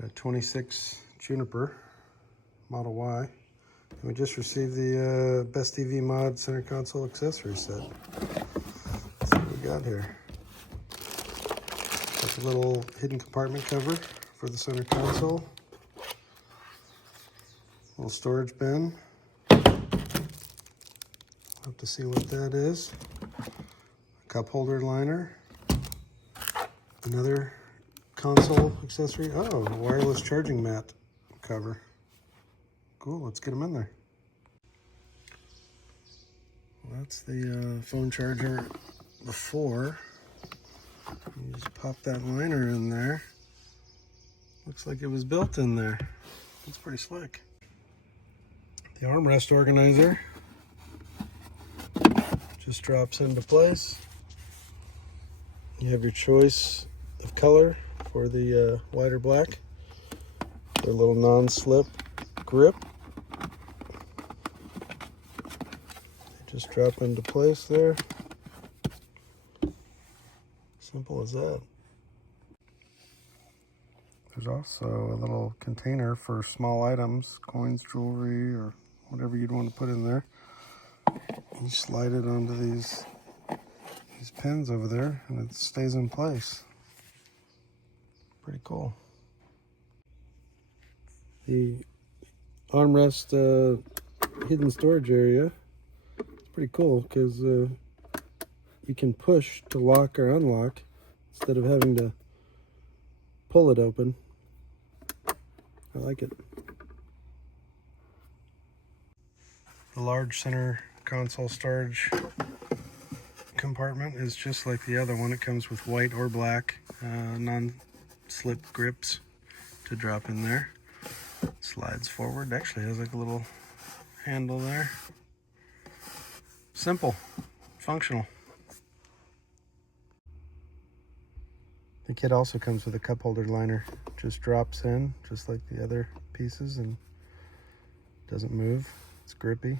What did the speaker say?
Got a 26 Juniper Model Y. And we just received the Best EV Mod center console accessory set. Let's see what we got here. Got the little hidden compartment cover for the center console. Little storage bin. Have to see what that is. A cup holder liner. Another console accessory. Oh, a wireless charging mat cover. Cool, let's get them in there. Well, that's the phone charger before. You just pop that liner in there. Looks like it was built in there. That's pretty slick. The armrest organizer just drops into place. You have your choice of color for the white or black. A little non-slip grip. They just drop into place there. Simple as that. There's also a little container for small items, coins, jewelry, or whatever you'd want to put in there. You slide it onto these pins over there and it stays in place. Pretty cool. The armrest hidden storage area, it's pretty cool because you can push to lock or unlock instead of having to pull it open. I like it. The large center console storage compartment is just like the other one. It comes with white or black non-slip grips to drop in there. Slides forward. Actually has like a little handle there. Simple, functional. The kit also comes with a cup holder liner. Just drops in just like the other pieces and doesn't move. It's grippy.